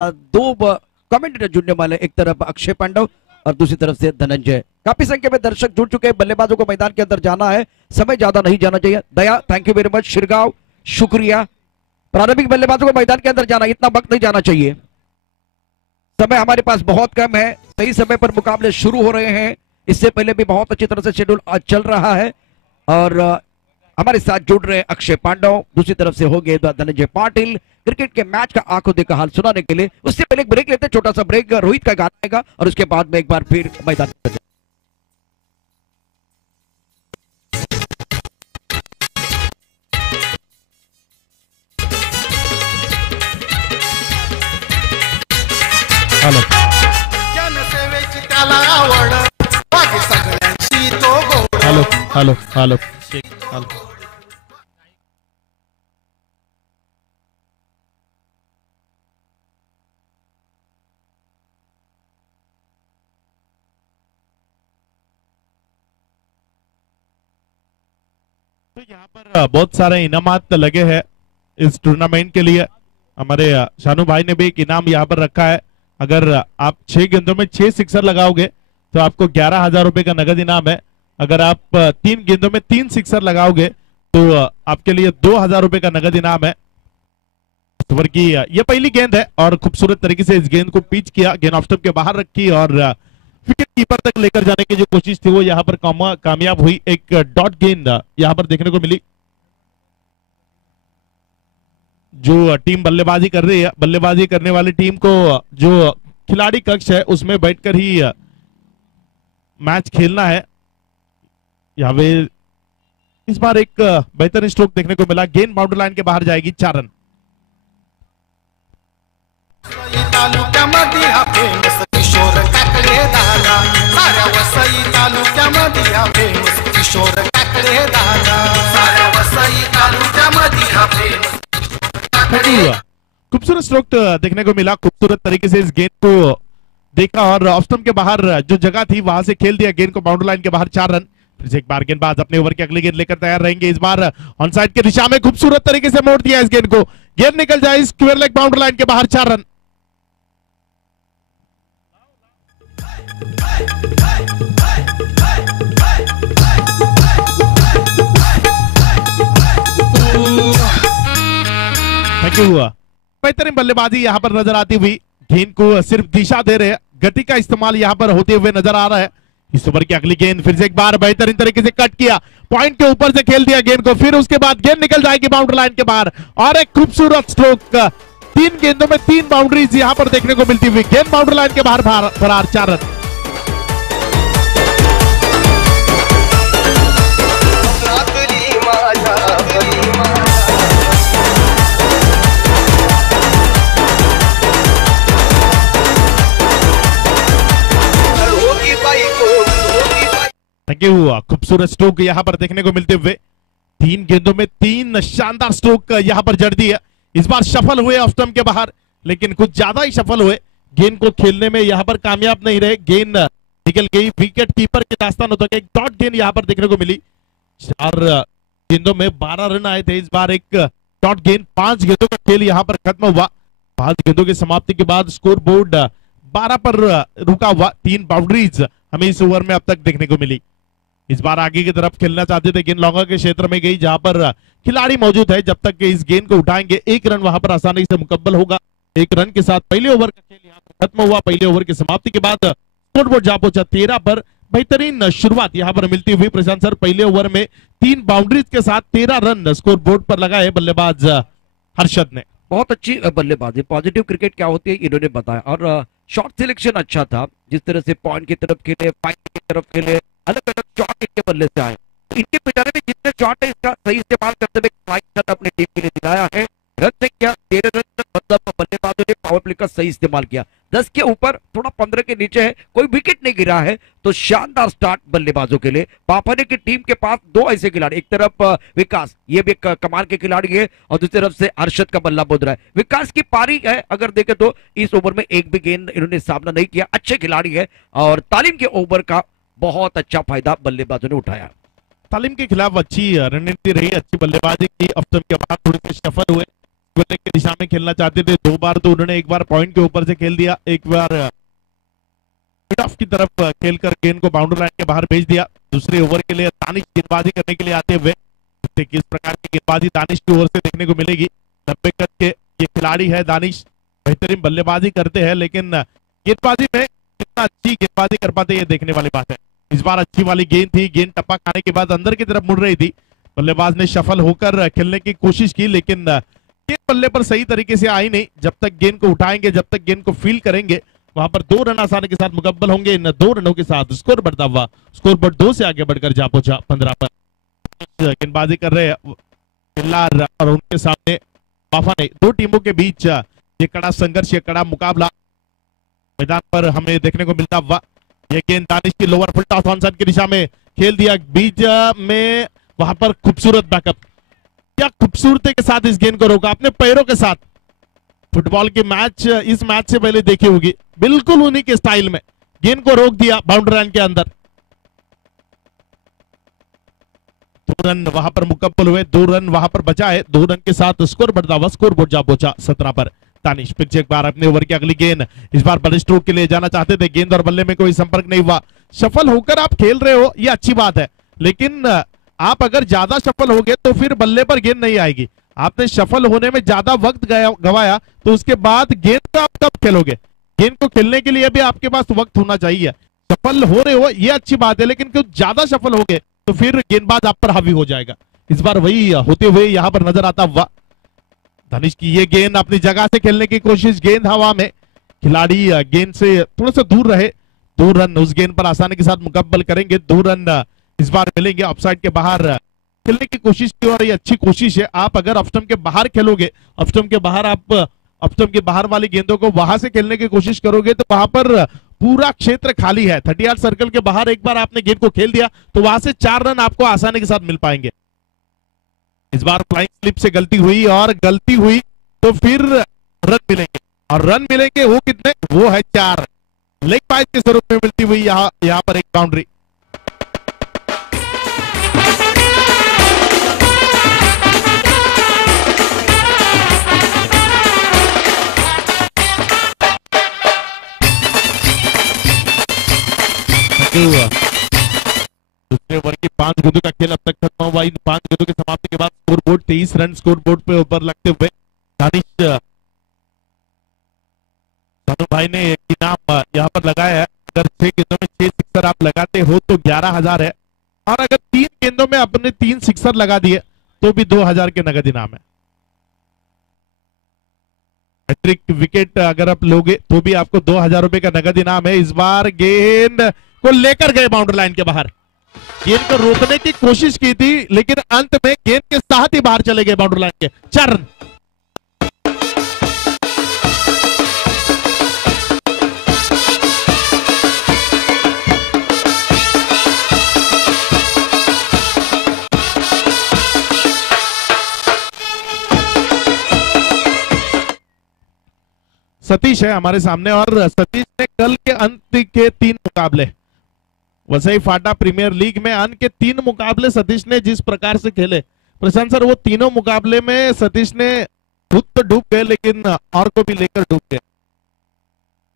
दो कमेंटेटर जुड़ने वाले, एक तरफ अक्षय पांडव और दूसरी तरफ से धनंजय। काफी संख्या में दर्शक जुड़ चुके हैं। बल्लेबाजों को मैदान के अंदर जाना है, समय ज्यादा नहीं जाना चाहिए। Daya, thank you very much. Shirgaon, शुक्रिया। प्रारंभिक बल्लेबाजों को मैदान के अंदर जाना, इतना वक्त नहीं जाना चाहिए, समय हमारे पास बहुत कम है। सही समय पर मुकाबले शुरू हो रहे हैं। इससे पहले भी बहुत अच्छी तरह से शेड्यूल आज चल रहा है और हमारे साथ जुड़ रहे अक्षय पांडव, दूसरी तरफ से हो गए धनंजय पाटिल। क्रिकेट के मैच का आंखों देखा हाल सुनाने के लिए उससे पहले एक ब्रेक लेते हैं, छोटा सा ब्रेक। रोहित का गाना आएगा और उसके बाद में एक बार फिर मैदान में। हेलो जनसेवेची त्याला आवड, बाकी सगळ्यांशी तो गोड। Hello hello hello hello. तो यहाँ पर बहुत सारे इनामात लगे हैं इस टूर्नामेंट के लिए। हमारे शानू भाई ने भी एक इनाम यहाँ पर रखा है। अगर आप 6 गेंदों में 6 सिक्सर लगाओगे तो आपको 11,000 रुपए का नगद इनाम है। अगर आप 3 गेंदों में 3 सिक्सर लगाओगे तो आपके लिए 2,000 रुपए का नगद इनाम है। ओवर की ये पहली गेंद है और खूबसूरत तरीके से इस गेंद को पिच किया, गेंद ऑफ स्टंप के बाहर रखी और विकेट कीपर तक लेकर जाने की जो कोशिश थी वो यहाँ पर कामयाब हुई। एक डॉट गेंद यहाँ पर देखने को मिली। जो टीम बल्लेबाजी कर रही है, बल्लेबाजी करने वाली टीम को जो खिलाड़ी कक्ष है उसमें बैठकर ही मैच खेलना है। यहाँ पे इस बार एक बेहतर स्ट्रोक देखने को मिला। गेंद बाउंड्री लाइन के बाहर जाएगी, 4 रन। तालुक्यामध्ये हा फेमस किशोर काकडे दादा, साऱ्या वसई तालुक्यामध्ये हा फेमस किशोर काकडे दादा, साऱ्या वसई तालुक्यामध्ये हा फेमस खूबसूरत स्ट्रोक देखने को मिला। खूबसूरत तरीके से इस गेंद को देखा और ऑफ स्टंप के बाहर जो जगह थी वहां से खेल दिया गेंद को बाउंड्री लाइन के बाहर, 4 रन। फिर से एक बार गेंदबाज अपने ओवर की अगली गेंद लेकर तैयार रहेंगे। इस बार ऑन साइड की दिशा में खूबसूरत तरीके से मोड़ दिया इस गेंद को, गेंद निकल जाए स्क्वायर लेग बाउंड्री लाइन के बाहर, 4 रन। Thank you. बेहतरीन बल्लेबाजी यहाँ पर नजर आती हुई, गेंद को सिर्फ दिशा दे रहे हैं, गति का इस्तेमाल यहाँ पर होते हुए नजर आ रहा है। इस ओवर की अगली गेंद फिर से एक बार बेहतरीन तरीके से कट किया, पॉइंट के ऊपर से खेल दिया गेंद को, फिर उसके बाद गेंद निकल जाएगी बाउंड्री लाइन के बाहर और एक खूबसूरत स्ट्रोक। 3 गेंदों में 3 बाउंड्रीज यहाँ पर देखने को मिलती हुई, गेंद बाउंड्री लाइन के बाहर फरार, 4 रन। Thank you. खूबसूरत स्ट्रोक यहाँ पर देखने को मिलते हुए, 3 गेंदों में 3 शानदार स्ट्रोक यहाँ पर जड़ दी है। इस बार सफल हुए ऑफ स्टंप के बाहर, लेकिन कुछ ज्यादा ही सफल हुए, गेंद को खेलने में यहाँ पर कामयाब नहीं रहे, गेंद निकल गई विकेट कीपर के दास्तान होता है। एक डॉट गेंद यहाँ पर देखने को मिली। 4 गेंदों में 12 रन आए थे, इस बार एक डॉट गेंद, 5 गेंदों का खेल यहाँ पर खत्म हुआ। 5 गेंदों की समाप्ति के बाद स्कोर बोर्ड 12 पर रुका हुआ। 3 बाउंड्रीज हमें इस ओवर में अब तक देखने को मिली। इस बार आगे की तरफ खेलना चाहते थे, गेंद लॉन्गर के क्षेत्र में गई जहां पर खिलाड़ी मौजूद है। जब तक कि इस गेंद को उठाएंगे 1 रन वहां पर आसानी से मुकम्मल होगा। 1 रन के साथ पहले ओवर का खेल यहाँ पर खत्म हुआ। पहले ओवर की समाप्ति के बाद स्कोरबोर्ड जा पहुंचा 13 पर। बेहतरीन शुरुआत यहाँ पर मिलती हुई प्रशांत सर, पहले ओवर में 3 बाउंड्रीज के साथ 13 रन स्कोरबोर्ड पर लगाए बल्लेबाज हर्षद ने। बहुत अच्छी बल्लेबाजी, पॉजिटिव क्रिकेट क्या होती है इन्होंने बताया और शॉट सिलेक्शन अच्छा था। जिस तरह से पॉइंट की तरफ खेले, फाइट की तरफ खेले, अलग अलग शॉट इनके बल्ले से आए। इनके पिटारे में जितने शॉट है इसका सही इस्तेमाल करते हुए अपनी टीम के लिए दिलाया है। रन से किया 13 रन, मतलब बल्लेबाजों ने पावर प्ले का सही इस्तेमाल किया। 10 के ऊपर, थोड़ा 15 के नीचे है, कोई विकेट नहीं गिरा है, तो शानदार स्टार्ट बल्लेबाजों के लिए। पापने की टीम के पास 2 ऐसे खिलाड़ी, एक तरफ विकास, ये भी कमाल के खिलाड़ी है, और दूसरी तरफ से अरशद का बल्ला बोध रहा है। विकास की पारी है, अगर देखें तो इस ओवर में एक भी गेंद इन्होंने सामना नहीं किया। अच्छे खिलाड़ी है और तालीम के ओवर का बहुत अच्छा फायदा बल्लेबाजों ने उठाया। तालीम के खिलाफ अच्छी रणनीति रही, अच्छी बल्लेबाजी की। अब के बाद थोड़ी सी सफल हुए, बल्ले की दिशा में खेलना चाहते थे। 2 बार तो उन्होंने, एक बार पॉइंट के ऊपर से खेल दिया, एक बार मिड ऑफ की तरफ खेलकर गेंद को बाउंड्री लाइन के बाहर भेज दिया। दूसरे ओवर के लिए दानिश गेंदबाजी करने के लिए आते हुए, किस प्रकार की गेंदबाजी दानिश की ओर से देखने को मिलेगी। लंबे कद के ये खिलाड़ी है दानिश, बेहतरीन बल्लेबाजी करते हैं, लेकिन गेंदबाजी में कितना अच्छी गेंदबाजी कर पाते ये देखने वाली बात है। इस बार अच्छी वाली गेंद थी, गेंद टप्पा खाने के बाद अंदर की तरफ मुड़ रही थी। बल्लेबाज ने सफल होकर खेलने की कोशिश की, लेकिन गेंद बल्ले पर सही तरीके से आई नहीं। जब तक गेंद को उठाएंगे, जब तक गेंद को फील करेंगे, वहां पर 2 रन आसानी के साथ मुकम्मल होंगे। इन 2 रनों के साथ स्कोर बढ़ता हुआ, स्कोर बोर्ड 2 से आगे बढ़कर जा पहुंचा 15 पर। गेंदबाजी कर रहे हैं और उनके सामने बाफा ने। 2 टीमों के बीच ये कड़ा संघर्ष, ये कड़ा मुकाबला मैदान पर हमें देखने को मिलता हुआ। ये गेंद दानिश की lower full toss on side की दिशा में खेल दिया, बीच में वहां पर खूबसूरत बैकअप। क्या खूबसूरती के साथ इस गेंद को रोका अपने पैरों के साथ। फुटबॉल की मैच इस मैच से पहले देखी होगी, बिल्कुल उन्हीं के स्टाइल में गेंद को रोक दिया बाउंड्री लाइन के अंदर। 2 रन वहां पर मुकम्मल हुए, 2 रन वहां पर बचा है। 2 रन के साथ स्कोर बढ़ता हुआ, स्कोर बोर्ड जा पहुंचा 17 पर। दानिश फिर से एक बार अपने ओवर की अगली गेंद, इस बार बड़े स्ट्रोक के लिए जाना चाहते थे, गेंद और बल्ले में कोई संपर्क नहीं हुआ। सफल होकर आप खेल रहे हो, ये अच्छी बात है, लेकिन आप अगर ज्यादा सफल हो गए तो फिर बल्ले पर गेंद नहीं आएगी। आपने सफल होने में ज्यादा वक्त गवाया, तो उसके बाद गेंद को आप कब खेलोगे। गेंद को खेलने के लिए भी आपके पास वक्त होना चाहिए। सफल हो रहे हो ये अच्छी बात है, लेकिन कुछ ज्यादा सफल हो गए तो फिर गेंदबाज आप पर हावी हो जाएगा। इस बार वही होते हुए यहां पर नजर आता हुआ। धनुष की ये गेंद अपनी जगह से खेलने की कोशिश, गेंद हवा में, खिलाड़ी गेंद से थोड़ा सा दूर रहे। 2 रन उस गेंद पर आसानी के साथ मुकम्मल करेंगे। 2 रन इस बार मिलेंगे। ऑफसाइड के बाहर खेलने की कोशिश की और ये अच्छी कोशिश है। आप अगर ऑफ स्टंप के बाहर खेलोगे, ऑफ स्टंप के बाहर आप ऑफ स्टंप के बाहर वाली गेंदों को वहां से खेलने की कोशिश करोगे तो वहां पर पूरा क्षेत्र खाली है। 30 यार्ड सर्कल के बाहर एक बार आपने गेंद को खेल दिया तो वहां से 4 रन आपको आसानी के साथ मिल पाएंगे। इस बार फ्लाइंग स्लिप से गलती हुई और गलती हुई तो फिर रन मिलेंगे, और रन मिलेंगे वो कितने, वो है 4। लेग पाइस के स्वरूप में मिलती हुई यहां पर एक बाउंड्री। दूसरे ओवर की 5 गेंदों का खेल अब तक खत्म हुआ। इन 5 गेंदों के समाप्ति के बाद score board 23 run score board पे ऊपर लगते हुए दानिश सानू भाई ने इनाम यहाँ पर लगाया है। अगर 6 गेंदों में 6 सिक्सर आप लगाते हो तो 11,000 है, और अगर 3 गेंदों में आपने 3 सिक्सर लगा दिए तो भी 2,000 के नगद इनाम है। हैट्रिक विकेट अगर आप लोगे तो भी आपको 2,000 रुपए का नगद इनाम है। इस बार गेंद को लेकर गए बाउंड्री लाइन के बाहर, गेंद को रोकने की कोशिश की थी, लेकिन अंत में गेंद के साथ ही बाहर चले गए बाउंड्री लाइन के। 4 रन। सतीश है हमारे सामने, और सतीश ने कल के अंत के 3 मुकाबले वसई फाटा प्रीमियर लीग में अंत के 3 मुकाबले सतीश ने जिस प्रकार से खेले, प्रशांत सर, वो तीनों मुकाबले में सतीश ने खुद तो डूब गए लेकिन और को भी लेकर डूब गए,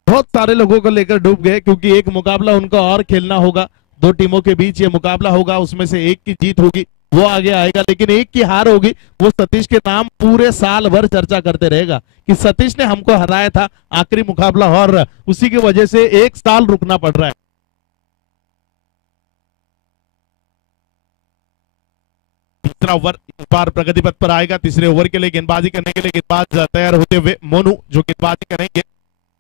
बहुत सारे लोगों को लेकर डूब गए, क्योंकि एक मुकाबला उनको और खेलना होगा। 2 टीमों के बीच ये मुकाबला होगा, उसमें से एक की जीत होगी वो आगे आएगा, लेकिन एक की हार होगी वो सतीश के नाम पूरे साल भर चर्चा करते रहेगा कि सतीश ने हमको हराया था आखिरी मुकाबला, और उसी की वजह से 1 साल रुकना पड़ रहा है। तीसरा ओवर इस बार प्रगति पथ पर आएगा। तीसरे ओवर के लिए गेंदबाजी करने के लिए गेंदबाज तैयार होते हुए मोनू जो गेंदबाजी करेंगे,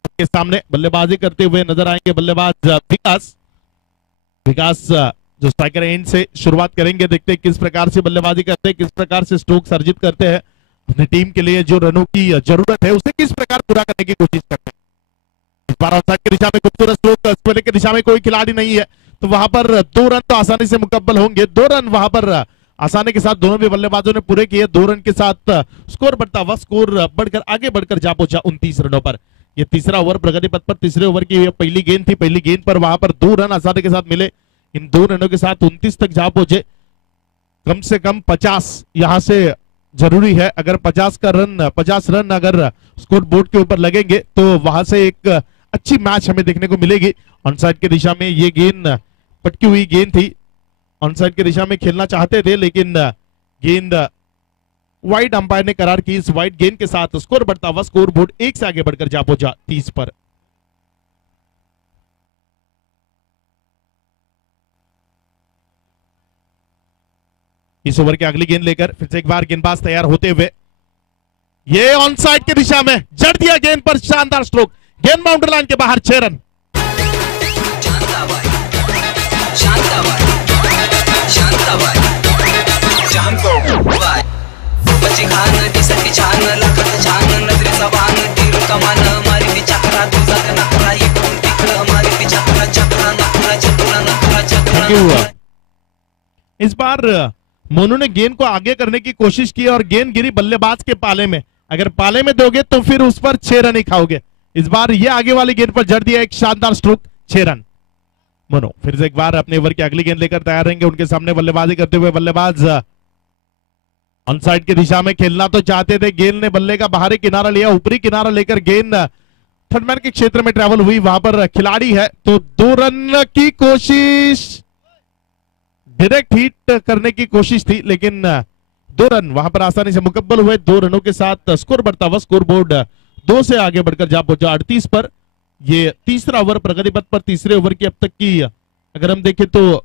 उसके सामने बल्लेबाजी करते हुए नजर आएंगे बल्लेबाज विकास। विकास जो स्ट्राइकर एंड से शुरुआत करेंगे, देखते हैं किस प्रकार से बल्लेबाजी करते हैं, किस प्रकार से स्ट्रोक सर्जित करते हैं, अपनी टीम के लिए जो रनों की जरूरत है उसे किस प्रकार पूरा करने की कोशिश करते हैं। इस बार ऑफसाइड की दिशा में खूबसूरत स्ट्रोक, स्पेलिंग की दिशा में कोई खिलाड़ी नहीं है तो वहां पर 2 रन तो आसानी से मुकम्मल होंगे। 2 रन वहां पर आसानी के साथ दोनों भी बल्लेबाजों ने पूरे किए। 2 रन के साथ स्कोर बढ़ता हुआ, स्कोर बढ़कर आगे बढ़कर जा पहुंचा 29 रनों पर। यह तीसरा ओवर प्रगति पथ पर तीसरे ओवर की पहली गेंद थी, पहली गेंद पर वहां पर 2 रन आसानी के साथ मिले। इन 2 रनों के साथ 29 तक जा पहुंचे, कम से कम 50 यहां से जरूरी है। अगर 50 रन अगर स्कोर बोर्ड के ऊपर लगेंगे तो वहां से एक अच्छी मैच हमें देखने को मिलेगी। ऑनसाइड की दिशा में ये गेंद पटकी हुई गेंद थी, ऑनसाइड की दिशा में खेलना चाहते थे लेकिन गेंद वाइड अंपायर ने करार की। इस वाइड गेंद के साथ स्कोर बढ़ता हुआ स्कोर बोर्ड 1 से आगे बढ़कर जा पहुंचा 30 पर। इस ओवर की अगली गेंद लेकर फिर से एक बार गेंदबाज तैयार होते हुए ये ऑन साइड की दिशा में जड़ दिया गेंद पर, शानदार स्ट्रोक, गेंद बाउंड्री लाइन के बाहर 6 रन। इस बार मोनू ने गेंद को आगे करने की कोशिश की और गेंद गिरी बल्लेबाज के पाले में। अगर पाले में दोगे तो फिर उस पर 6 रन ही खाओगे। इस बार ये आगे वाली गेंद पर जड़ दिया एक शानदार स्ट्रोक, 6 रन। मोनू फिर से एक बार अपने ओवर की अगली गेंद लेकर तैयार रहेंगे। उनके सामने बल्लेबाजी करते हुए बल्लेबाज ऑन साइड की दिशा में खेलना तो चाहते थे, गेंद ने बल्ले का बाहरी किनारा लिया, ऊपरी किनारा लेकर गेंद थर्ड मैन के क्षेत्र में ट्रेवल हुई, वहां पर खिलाड़ी है तो 2 रन की कोशिश, डायरेक्ट हिट करने की कोशिश थी लेकिन 2 रन वहां पर आसानी से मुकम्मल हुए। 2 रनों के साथ स्कोर बढ़ता हुआ स्कोर बोर्ड 2 से आगे बढ़कर जा पहुंचा 38 पर। ये तीसरा ओवर प्रगति पथ पर, तीसरे ओवर की अब तक की अगर हम देखें तो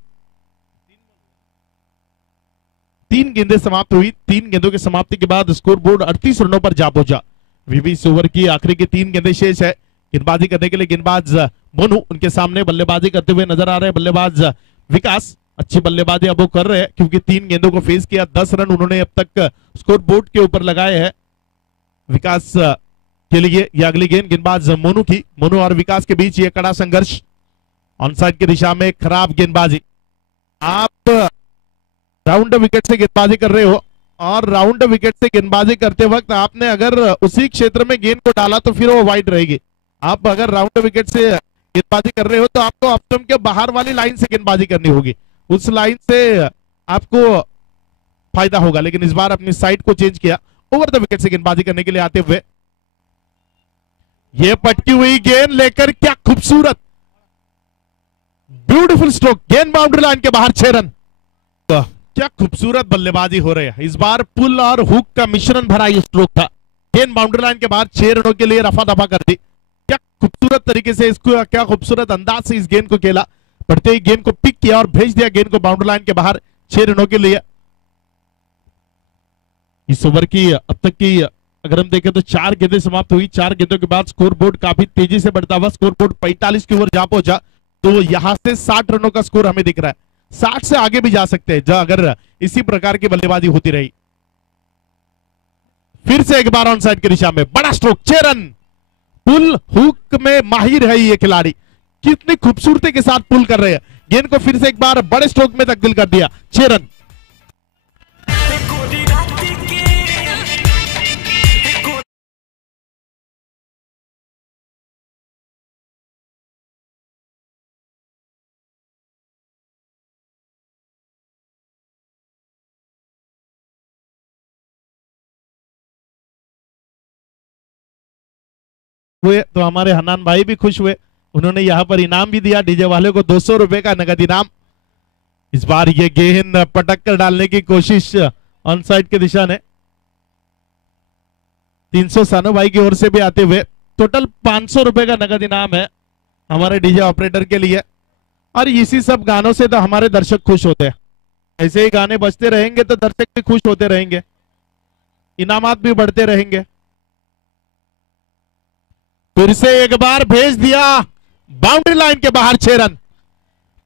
3 गेंदें समाप्त हुई। 3 गेंदों की समाप्ति के बाद स्कोर बोर्ड 38 रनों पर जा पहुंचा। 20 ओवर की आखिरी की 3 गेंदें शेष है। गेंदबाजी करने के लिए गेंदबाज मोनू उनके सामने बल्लेबाजी करते हुए नजर आ रहे हैं। बल्लेबाज विकास अच्छी बल्लेबाजी अब वो कर रहे हैं क्योंकि 3 गेंदों को फेस किया, 10 रन उन्होंने अब तक स्कोर बोर्ड के ऊपर लगाए हैं। विकास के लिए यह अगली गेंद गेंदबाज मोनू की, मोनू और विकास के बीच ये कड़ा संघर्ष। ऑन साइड की दिशा में खराब गेंदबाजी, आप राउंड विकेट से गेंदबाजी कर रहे हो और राउंड विकेट से गेंदबाजी करते वक्त आपने अगर उसी क्षेत्र में गेंद को डाला तो फिर वो वाइड रहेगी। आप अगर राउंड विकेट से गेंदबाजी कर रहे हो तो आपको ऑफ स्टंप के बाहर वाली लाइन से गेंदबाजी करनी होगी, उस लाइन से आपको फायदा होगा। लेकिन इस बार अपनी साइड को चेंज किया, ओवर द विकेट से गेंदबाजी करने के लिए आते हुए ये पटकी हुई गेंद लेकर क्या खूबसूरत ब्यूटीफुल स्ट्रोक, गेंद बाउंड्री लाइन के बाहर 6 रन। क्या खूबसूरत बल्लेबाजी हो रही है। इस बार पुल और हुक का मिश्रण भरा ये स्ट्रोक था, गेंद बाउंड्री लाइन के बाहर 6 रनों के लिए रफा दफा कर दी। क्या खूबसूरत तरीके से इसको, क्या खूबसूरत अंदाज से इस गेंद को खेला, बढ़ते ही गेंद को पिक किया और भेज दिया गेंद को बाउंड्री लाइन के बाहर 6 रनों के लिए। इस ओवर की अब तक की अगर हम देखें तो 4 गेंदें समाप्त हुई। 4 गेंदों के बाद स्कोर बोर्ड काफी तेजी से बढ़ता हुआ स्कोर बोर्ड 45 की ओवर जा पहुंचा। तो यहां से 60 रनों का स्कोर हमें दिख रहा है, 60 से आगे भी जा सकते हैं अगर इसी प्रकार की बल्लेबाजी होती रही। फिर से एक बार ऑन साइड की दिशा में बड़ा स्ट्रोक, 6 रन। पुल हुक में माहिर है ये खिलाड़ी, कितनी खूबसूरती के साथ पुल कर रहे हैं। गेंद को फिर से एक बार बड़े स्ट्रोक में तब्दील कर दिया, 6 रन। हुए तो हमारे हनान भाई भी खुश हुए, उन्होंने यहां पर इनाम भी दिया, डीजे वाले को 200 रुपए का नगद इनाम। इस बार ये गेंद पटक कर डालने की कोशिश ऑन साइड की दिशा ने, 300 सानो भाई की ओर से भी आते हुए टोटल 500 रुपए का नगद इनाम है हमारे डीजे ऑपरेटर के लिए। और इसी सब गानों से तो हमारे दर्शक खुश होते हैं, ऐसे ही गाने बजते रहेंगे तो दर्शक भी खुश होते रहेंगे, इनामात भी बढ़ते रहेंगे। फिर से एक बार भेज दिया बाउंड्री लाइन के बाहर 6 रन।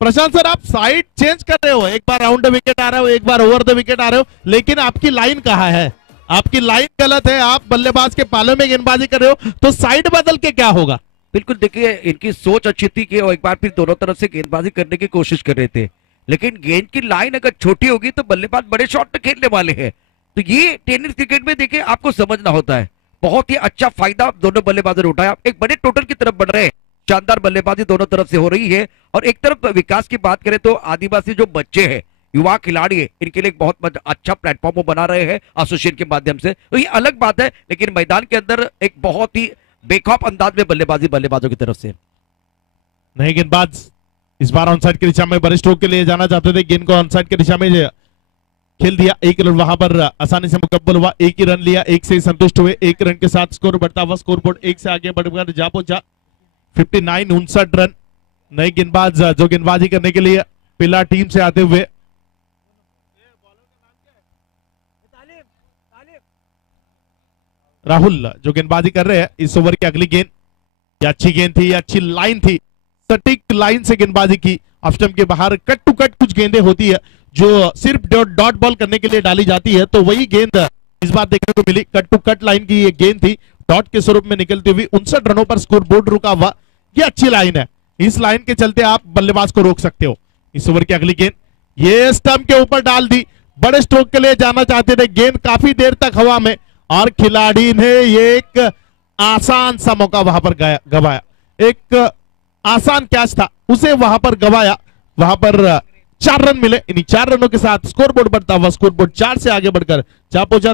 प्रशांत सर, आप साइड चेंज कर रहे हो, एक बार राउंड द विकेट आ रहे हो, एक बार ओवर द विकेट आ रहे हो, लेकिन आपकी लाइन कहां है? आपकी लाइन गलत है। आप बल्लेबाज के पालों में गेंदबाजी कर रहे हो तो साइड बदल के क्या होगा? बिल्कुल, देखिए इनकी सोच अच्छी थी कि वो एक बार फिर दोनों तरफ से गेंदबाजी करने की कोशिश कर रहे थे, लेकिन गेंद की लाइन अगर छोटी होगी तो बल्लेबाज बड़े शॉट खेलने वाले हैं। तो ये टेनिस क्रिकेट में देखिए आपको समझना होता है, बहुत ही अच्छा फायदा दोनों बल्लेबाजों ने उठाया, एक बड़े टोटल की तरफ बढ़ रहे हैं। शानदार बल्लेबाजी दोनों तरफ से हो रही है। और एक तरफ विकास की बात करें तो आदिवासी जो बच्चे हैं युवा खिलाड़ी है, इनके लिए एक बहुत अच्छा प्लेटफॉर्म वो बना रहे हैं एसोसिएशन के माध्यम से, तो ये अलग बात है। लेकिन मैदान के अंदर एक बहुत ही बेखौफ अंदाज में बल्लेबाजी बल्लेबाजों की तरफ से। नहीं गेंदबाज इस बार ऑनसाइड की दिशा में बड़े स्ट्रोक के लिए जाना चाहते थे, गेंद को ऑनसाइड की दिशा में खेल दिया। एक रन वहां पर आसानी से मुकम्मल हुआ, एक ही रन लिया, एक से ही संतुष्ट हुए। एक रन के साथ स्कोर बढ़ता हुआ स्कोरबोर्ड एक से आगे बढ़कर जा पहुंचा 59 रन। नए गेंदबाज जो गेंदबाजी करने के लिए पिला टीम से आते हुए राहुल जो गेंदबाजी कर रहे हैं इस ओवर की अगली गेंद, ये अच्छी गेंद थी, ये अच्छी लाइन थी, सटीक लाइन से गेंदबाजी की। ऑफ स्टंप के बाहर कट टू कट कुछ गेंदें होती है जो सिर्फ डॉट बॉल करने के लिए डाली जाती है, तो वही गेंद इस बार देखने को मिली। कट टू कट लाइन की ये गेंद थी, डॉट के स्वरूप में निकलती हुई 59 रनों पर स्कोर बोर्ड रुका हुआ। ये अच्छी लाइन है, इस लाइन के चलते आप बल्लेबाज को रोक सकते हो। इस ओवर की अगली गेंद ये स्टंप के ऊपर डाल दी, बड़े स्ट्रोक के लिए जाना चाहते थे, गेंद काफी देर तक हवा में और खिलाड़ी ने ये एक आसान सा मौका वहां पर गवाया। एक आसान कैच था, उसे वहां पर गवाया। वहां पर 4 रन मिले, इन्हीं 4 रनों के साथ स्कोरबोर्ड बढ़ता हुआ स्कोरबोर्ड 4 से आगे बढ़कर जा पहुंचा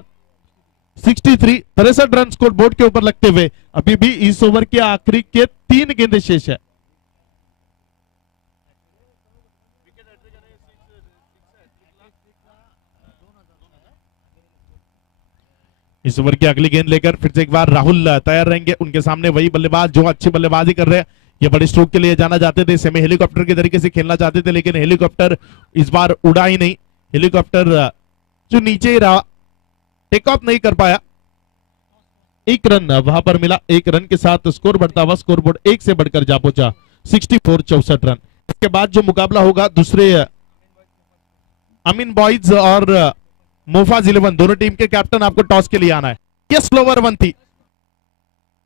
63 रन स्कोरबोर्ड के ऊपर लगते हुए। अभी भी इस ओवर के आखिरी के 3 गेंदें शेष है। इस ओवर की अगली गेंद लेकर फिर से एक बार राहुल तैयार रहेंगे, उनके सामने वही बल्लेबाज जो अच्छी बल्लेबाजी कर रहे हैं। ये बड़े स्ट्रोक के लिए जाना चाहते थे, सेमी हेलीकॉप्टर के तरीके से खेलना चाहते थे, लेकिन हेलीकॉप्टर इस बार उड़ा ही नहीं। हेलीकॉप्टर जो नीचे ही रहा, टेक ऑफ नहीं कर पाया। 1 रन वहां पर मिला, 1 रन के साथ स्कोर बढ़ता हुआ स्कोरबोर्ड 1 से बढ़कर जा पहुंचा 64 रन। इसके बाद जो मुकाबला होगा दूसरे अमीन बॉयज और मोफाज 11 दोनों टीम के कैप्टन आपको टॉस के लिए आना है। ये स्लोवर 1 थी,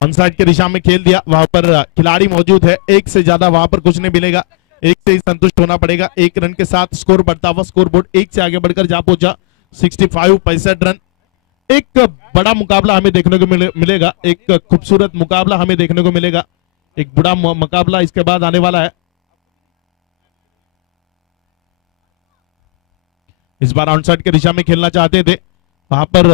ऑन साइड की दिशा में खेल दिया, वहां पर खिलाड़ी मौजूद है, 1 से ज्यादा वहां पर कुछ नहीं मिलेगा, 1 से ही संतुष्ट होना पड़ेगा। 1 रन के साथ स्कोर बढ़ता हुआ स्कोरबोर्ड 1 से आगे बढ़कर जा पहुंचा 65 रन। एक बड़ा मुकाबला हमें देखने को मिलेगा, एक खूबसूरत मुकाबला हमें देखने को मिलेगा, एक बड़ा मुकाबला इसके बाद आने वाला है। इस बार ऑन साइड की दिशा में खेलना चाहते थे, वहां पर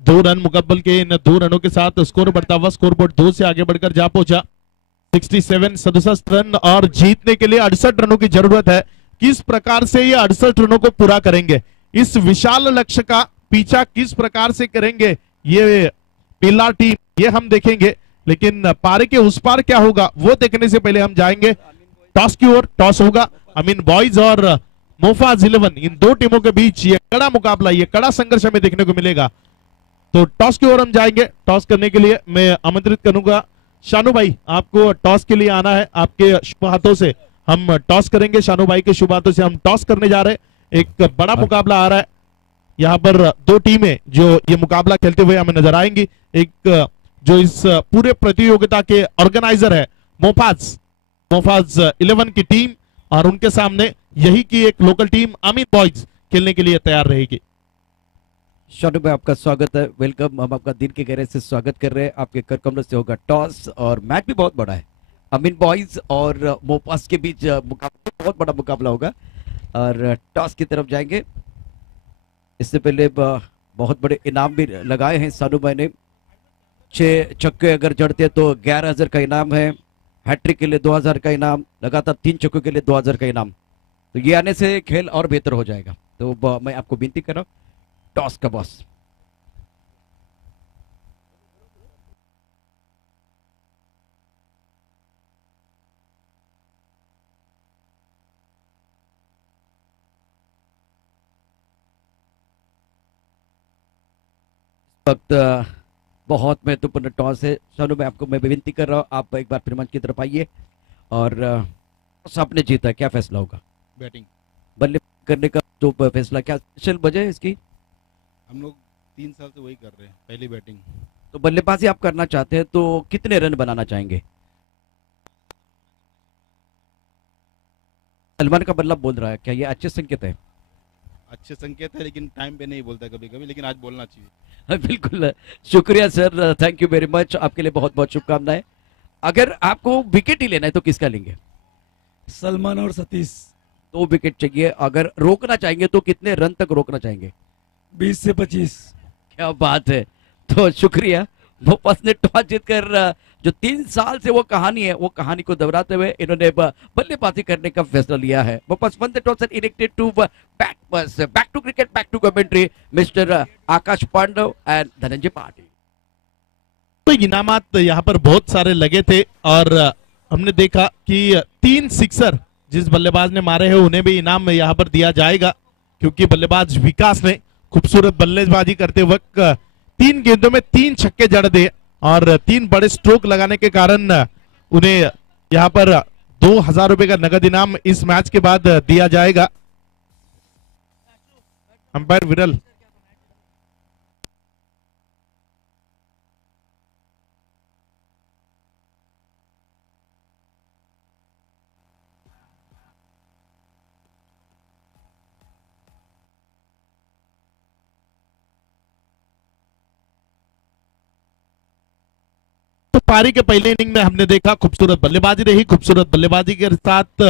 2 रन मुकब्बल के, इन 2 रनों के साथ स्कोर बढ़ता हुआ स्कोरबोर्ड 2 से आगे बढ़कर जा पहुंचा 67 रन। और जीतने के लिए 68 रनों की जरूरत है। किस प्रकार से ये 68 रनों को पूरा करेंगे, इस विशाल लक्ष्य का पीछा किस प्रकार से करेंगे ये पिल्ला टीम, ये हम देखेंगे। लेकिन पारे के उस पार क्या होगा वो देखने से पहले हम जाएंगे टॉस की ओर। टॉस होगा अमीन बॉयज और मोफाज 11, इन 2 टीमों के बीच ये कड़ा मुकाबला, ये कड़ा संघर्ष हमें देखने को मिलेगा। तो टॉस की ओर हम जाएंगे। टॉस करने के लिए मैं आमंत्रित करूंगा शानू भाई, आपको टॉस के लिए आना है। आपके शुभ हाथों से हम टॉस करेंगे, शानू भाई के शुभ हाथों से हम टॉस करने जा रहे हैं। एक बड़ा मुकाबला आ रहा है, यहाँ पर 2 टीमें जो ये मुकाबला खेलते हुए हमें नजर आएंगी। एक जो इस पूरे प्रतियोगिता के ऑर्गेनाइजर है मोफाज 11 की टीम, और उनके सामने यही की एक लोकल टीम अमीन बॉयज खेलने के लिए तैयार रहेगी। शानू भाई आपका स्वागत है, वेलकम। हम आपका दिन के गहरे से स्वागत कर रहे हैं। आपके कर कमरे से होगा टॉस और मैच भी बहुत बड़ा है, अमीन बॉयज और मोफाज के बीच मुकाबला, बहुत बड़ा मुकाबला होगा और टॉस की तरफ जाएंगे। इससे पहले बहुत बड़े इनाम भी लगाए हैं शानू भाई ने। 6 छक्के अगर जड़ते हैं तो 11,000 का इनाम है, हैट्रिक के लिए 2,000 का इनाम, लगातार 3 छक्कों के लिए 2,000 का इनाम। तो ये आने से खेल और बेहतर हो जाएगा। तो मैं आपको विनती कर रहा हूँ, टॉस का बॉस। वक्त बहुत महत्वपूर्ण टॉस है। शानू मैं आपको मैं विनती कर रहा हूँ, आप एक बार फिर मंच की तरफ आइए। और टॉस आपने जीता, क्या फैसला होगा? बैटिंग बल्ले करने का जो फैसला, क्या स्पेशल वजह है इसकी? हम लोग 3 साल से वही कर रहे हैं, पहली बैटिंग। तो बल्लेबाजी आप करना चाहते हैं तो कितने रन बनाना चाहेंगे? सलमान का बल्ला बोल रहा है, क्या ये अच्छे संकेत है? अच्छे संकेत है, लेकिन टाइम पे नहीं बोलता कभी कभी, लेकिन आज बोलना चाहिए। बिल्कुल, शुक्रिया sir, thank you very much. आपके लिए बहुत बहुत शुभकामनाएं। अगर आपको विकेट ही लेना है तो किसका लेंगे? सलमान और सतीश। 2 विकेट चाहिए। अगर रोकना चाहेंगे तो कितने रन तक रोकना चाहेंगे? 20 से 25। क्या बात है। तो शुक्रिया। बोपस ने टॉस जीतकर जो 3 साल से वो कहानी है, वो कहानी को दोहराते हुए इन्होंने बल्लेबाजी करने का फैसला लिया है। बोपस won the toss and elected to back to cricket, back to commentary mister Akash Pandav and Dhananjay Patil. तो इनामात यहाँ पर बहुत सारे लगे थे और हमने देखा कि 3 सिक्सर जिस बल्लेबाज ने मारे हैं उन्हें भी इनाम यहाँ पर दिया जाएगा, क्योंकि बल्लेबाज विकास ने खूबसूरत बल्लेबाजी करते वक्त 3 गेंदों में 3 छक्के जड़ दिए और 3 बड़े स्ट्रोक लगाने के कारण उन्हें यहाँ पर 2000 रुपए का नगद इनाम इस मैच के बाद दिया जाएगा। अंपायर विरल। तो पारी के पहले इनिंग में हमने देखा खूबसूरत बल्लेबाजी रही। खूबसूरत बल्लेबाजी के साथ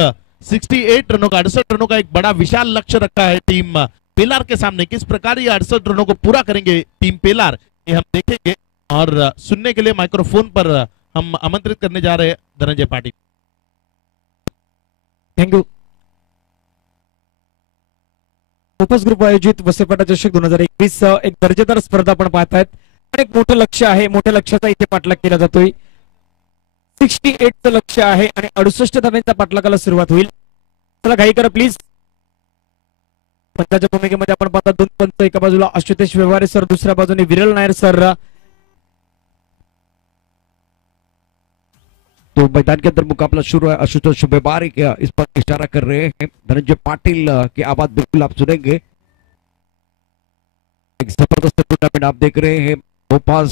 68 रनों का 68 रनों का एक बड़ा विशाल लक्ष्य रखा है टीम पेलार के सामने। किस प्रकार ये 68 रनों को पूरा करेंगे टीम पेलार, ये हम देखेंगे। और सुनने के लिए माइक्रोफोन पर हम आमंत्रित करने जा रहे हैं Dhananjay Patil. Thank you. Focus group आयोजित वसईपाटा चषक 2021 एक दर्जेदार स्पर्धा आपण पाहतायत। एक मोठं लक्ष आहे, मोठ्या लक्ष्याचा इथे पाठलाग केला जातोय। 68 चं लक्ष आहे आणि 68 धाब्यांचा पाठलागाला सुरुवात होईल। चला घाई करा प्लीज। पंचाच्या भूमिकेमध्ये आपण पाहता 2 पंच, एका बाजूला आशुतोष व्यवहारे सर, दुसऱ्या बाजूने विरल नायर सर। तो मैदान के अंदर मुकाबला शुरू है। आशुतोष व्यवहारे इस पर इशारा कर रहे हैं। धनंजय पाटिल की आवाज बिल्कुल आप सुनेंगे। एक जबरदस्त टूर्नामेंट आप देख रहे हैं। भोपाल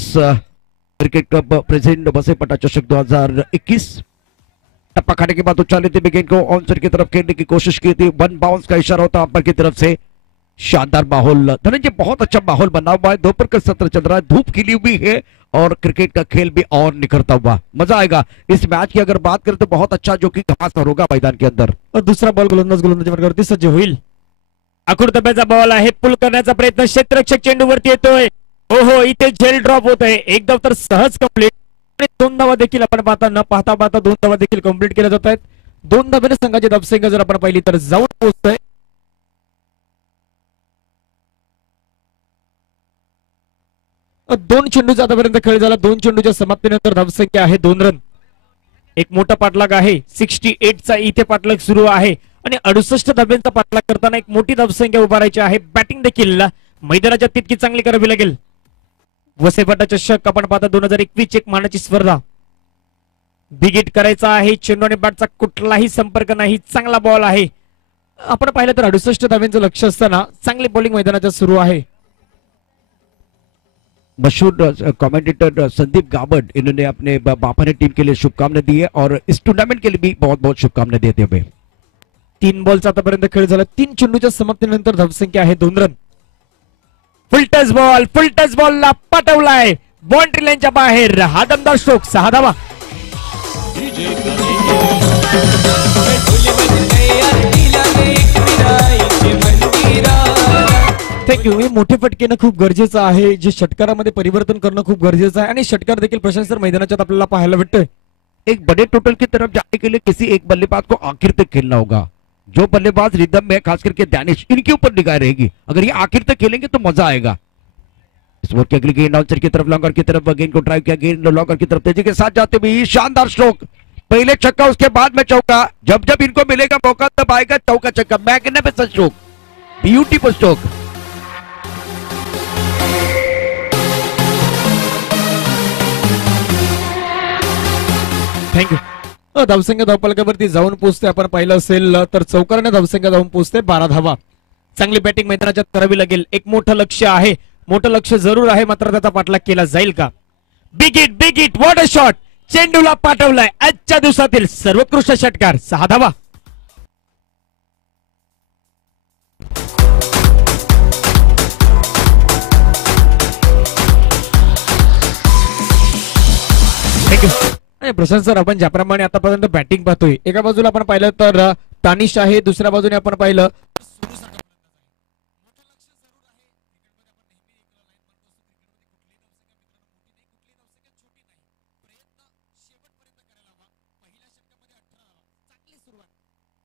क्रिकेट क्लब प्रेसिडेंट वसईपाटा चषक 2021। टप्पा खाने के बाद उछाली थी गेंद को ऑन की तरफ खेलने की कोशिश की थी। 1 बाउंस का इशारा होता अंपायर की तरफ से। शानदार माहौल धनंजय, बहुत अच्छा माहौल बना हुआ है। दोपहर का सत्र चल रहा है, धूप खिली हुई है और क्रिकेट का खेल भी और निखरता हुआ। मजा आएगा इस मैच की। अगर बात करें तो बहुत अच्छा जो कि घास होगा मैदान के अंदर। और दूसरा बॉल गोलंदाजी मार्गावरती सज्ज होईल। आखूड तब्याचा बॉल आहे, पुल करण्याचा प्रयत्न, क्षेत्ररक्षक चेंडूवरती येतोय। ओहो, इथे झेल ड्रॉप होत आहे। एक धाव तर सहज कंप्लीट आणि 2 धावा देखील आपण पाहता 2 धावा देखील कंप्लीट केल्या जात आहेत। 2 धाब्याने संघाची धावसंख्या जर आपण पाहिली तर जाऊन पोहोचतोय 2 चेंडूचा आतापर्यंत खेळ झाला। 2 चेंडूच्या समाप्तीनंतर धावसंख्या आहे 2 रन। एक मोठा पाठलाग आहे। 68 चा इथे पाठलाग सुरू आहे आणि 68 धाब्यांचा पाठलाग करताना एक मोठी धावसंख्या उभारायची आहे। बॅटिंग देखील मैदानाच्या तितकी चांगली करावी लागेल। वसईपाटा चषक आपण पाहता 2021 एक मानाची स्पर्धा। बिग हिट करायचा आहे। चेंडू आणि बॅटचा कुठलाही संपर्क नाही। चांगला बॉल आहे। आपण पाहिलं तर 68 धाब्यांचं लक्ष असताना चांगली बॉलिंग मैदानाच्या सुरू आहे। मशहूर कमेंटेटर संदीप गाबट, इन्होंने अपने बापा टीम के लिए शुभकामनाएं दी है और इस टूर्नामेंट के लिए भी बहुत बहुत शुभकामनाएं देते हुए 3 बॉलचा आतापर्यंत खेळ झाला। 3 चेंडूच्या समाप्तीनंतर धावसंख्या आहे 2 रन। फुल टच बॉलला पाठवलाय बाउंड्री लाईनच्या बाहेर। हा दमदार स्ट्रोक, 6 धावा। थँक्यू। हे मोठे फटकेनं खूप गरजेचं आहे, जे षटकारामध्ये परिवर्तन करणं खूप गरजेचं आहे आणि षटकार देखील प्रशांत सर मैदानाच्यात आपल्याला पाहायला भेटतोय। एक बड़े टोटल की तरफ जाने के लिए किसी एक बल्लेबाज को आखिर तक खेलना होगा। जो बल्लेबाज रिदम में, खास करके दानिश, इनके ऊपर निगाह रहेगी। अगर ये आखिर तक खेलेंगे तो मजा आएगा। इस ओवर की अगली गेंद आउटसाइड की तरफ, लॉन्गर की तरफ गेंद को ड्राइव किया। गेंद लॉन्गर की तरफ तेजी के साथ जाते हुए शानदार स्ट्रोक। पहले छक्का, उसके बाद में चौका। जब जब इनको मिलेगा मौका तब आएगा चौका छक्का। Magnificent stroke, beautiful stroke. Thank you. धावसंख्या धावफलकावरती जाऊन पोहोचते। आपण पाहिलं असेल तर चौकाराने धावसंख्या जाऊन पोहोचते 12 धावा। चांगली बॅटिंग मैदानाच्यात करावी लागेल। एक मोठं लक्ष्य आहे, मोठं लक्ष्य जरूर आहे, मात्र त्याचा पाठलाग केला जाईल का? Big hit, what a shot. चेंडूला पाठवलाय आजच्या दिवसातील सर्वोत्कृष्ट षटकार, 6 धावा। थँक्यू। नाही प्रशांत सर, आपण ज्याप्रमाणे आतापर्यंत बॅटिंग पाहतोय, एका बाजूला आपण पाहिलं तर दानिश आहे, दुसऱ्या बाजूने आपण पाहिलं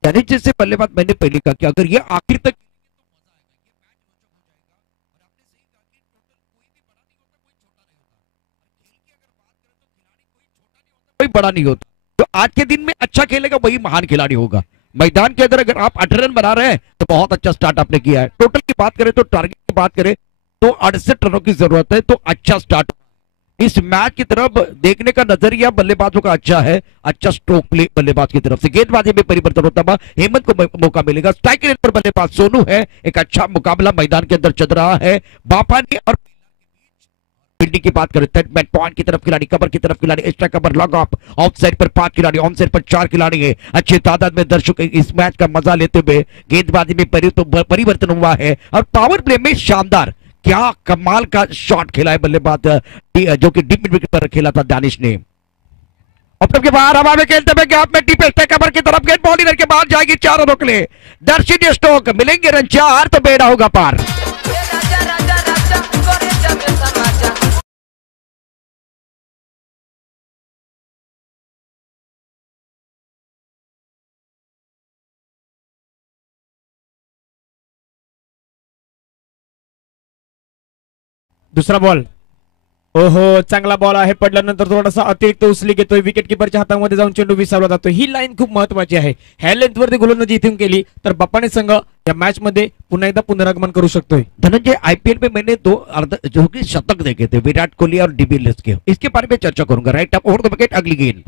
दानिश जैसे बल्लेबाज मैंने पहले कहा कि अगर ये आखिर तक कोई बड़ा नहीं होता, तो आज के दिन में अच्छा खेलेगा वही महान खिलाड़ी होगा। मैदान के अंदर अगर आप 8 रन बना रहे हैं तो बहुत अच्छा स्टार्ट आपने किया है। टोटल की बात करें तो टारगेट की बात करें तो 68 रनों की जरूरत है, तो अच्छा स्टार्ट। इस मैच की तरफ देखने का नजरिया बल्लेबाजों का अच्छा है, अच्छा स्ट्रोक प्ले बल्लेबाज की तरफ से। गेंदबाजी में परिवर्तन होता है, हेमंत को मौका मिलेगा। स्ट्राइक रेट पर बल्लेबाज सोनू है, एक अच्छा मुकाबला मैदान के अंदर चल रहा है। बापानी और फील्डिंग की बात करें, थर्ड मैच पॉइंट की तरफ खिलाड़ी, कवर की तरफ खिलाड़ी, extra cover, log of, of side पर 5 खिलाड़ी, ऑन साइड पर 4 खिलाड़ी है। अच्छी तादाद में दर्शक इस मैच का मजा लेते हुए गेंदबाजी में परिवर्तन हुआ है और पावर प्ले में शानदार, क्या कमाल का शॉट खेला है बल्लेबाज जो कि डीप मिड विकेट पर खेला था दानिश ने। अब के बाहर हवा में खेलते हुए गैप में डीप कवर की तरफ गेंद बॉलिंग के बाहर जाएगी 4 रनों के लिए। दर्शनीय स्ट्रोक मिलेंगे रन 4 तो बेड़ा होगा पार। दुसरा बॉल, ओहो चांगला बॉल आहे, पडल्यानंतर थोडासा अतिरिक्त उचली घेतोय, विकेट किपरच्या हातामध्ये जाऊन चेंडू विसावला जातो। ही लाईन खूप महत्वाची आहे, ह्या लेंथ वरती गोलंदाजी इथून केली तर बाप्पाने संघ या मॅच मध्ये पुन्हा एकदा पुनरागमन करू शकतोय। धनंजय, आईपीएल में मैंने 2 जो कि शतक देखे थे विराट कोहली और डिविलियर्स के, इसके बारे में चर्चा करूंगा। Right up over the wicket, अगली गेंद